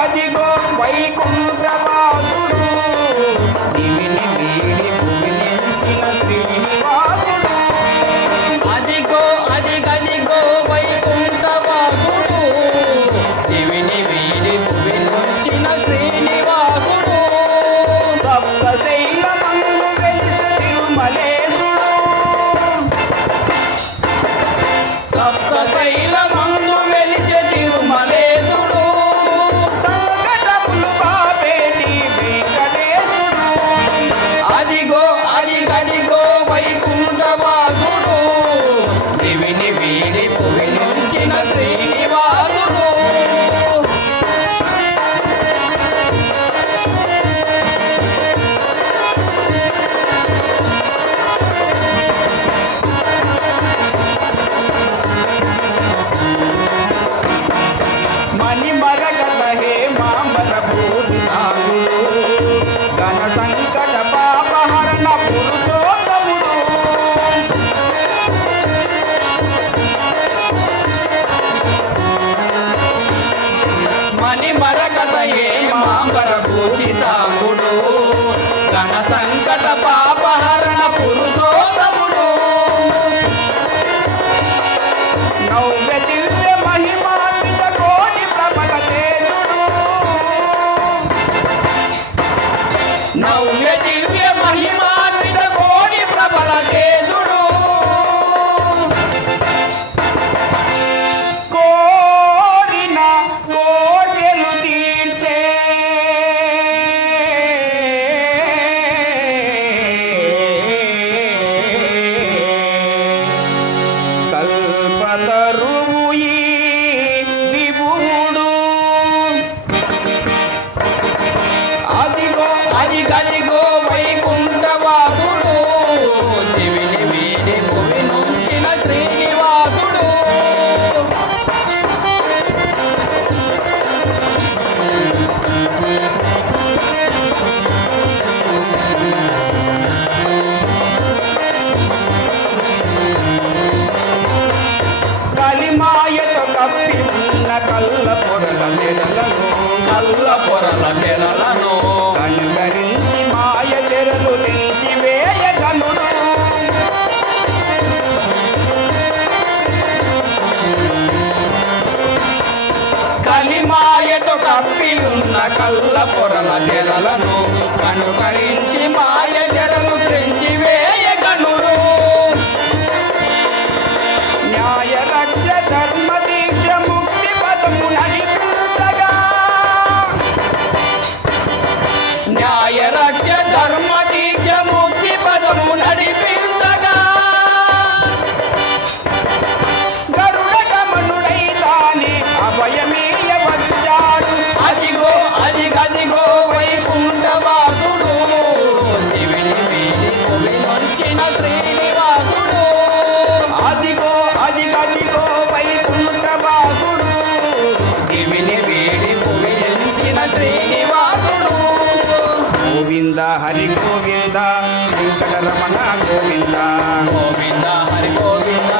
అదిగో వైకుంఠవాసుడు దివిని వీడి భూమి నిలిచిన శ్రీనివాసుడు. అదిగో అదిగదిగో వైకుంఠవాసుడు దివిని వీడి భూమి నిలిచిన శ్రీనివాసుడు. సప్తశైలమందు వెలిసి తిరుమలేశుడు. సప్తశైలమందు వెలిసి తిరుమలేశుడు. సంకటములు బాపేటి వెంకటేశుడు. అదిగో అదిగదిగో వైకుంఠవాసుడు దివిని వీడి భూమి నిలిచిన శ్రీనివాసుడు. మణిమరగత హేమాంబర భూషితాంగుడు ఘన సంకట పాపహరణ పురుషోత్తముడు. మణిమరకత హేమాంబర భూషితాంగుడు ఘన సంకట పాపహరణ పురుషోత్తముడు. నవ్య దివ్య మహిమాన్విత కోటి ప్రబల తేజుడు. నవ్య దివ్య మహిమాన్విత కోటి ప్రబల తేజుడు. కోరిన కోటెలు తీర్చే కల్పతరువు ఈ విభుడు. అదిగో అదిగదిగో వైకుంఠవాసుడు దివిని వీడి భూమి నుంచిన శ్రీనివాసుడు. కలిమాయతో కప్పి ఉన్న కళ్ళ పొరల తెరలను కళ్ళ పొరల తెరలను కనుగరించి మాయ తెరలు తెంచి వేయగనుడు. కలిమాయతో కప్పి ఉన్న కళ్ళ పొరల తెరలను కనుకరించి మాయ తెరలు త్రెంచి వేయగనుడు. న్యాయ రక్ష ధర్మ దీక్ష ముక్తి పదము నడిపించగా న్యాయ రక్ష ధర్మ దీక్ష ముక్తి పదము నడిపించగా గరుడ గమనుడై తానే అభయమీయ వచ్చాడు. అదిగో అదిగదిగో వైకుంఠవాసుడు దివిని వీడి భూమి నుంచిన శ్రీనివాసుడు. అదిగో అదిగదిగో వైకుంఠవాసుడు. దివిని వీడి భూమి నుంచిన శ్రీనివాసుడు. గోవింద హరి గోవింద వెంకటరమణ గోవింద. గోవింద హరి గోవింద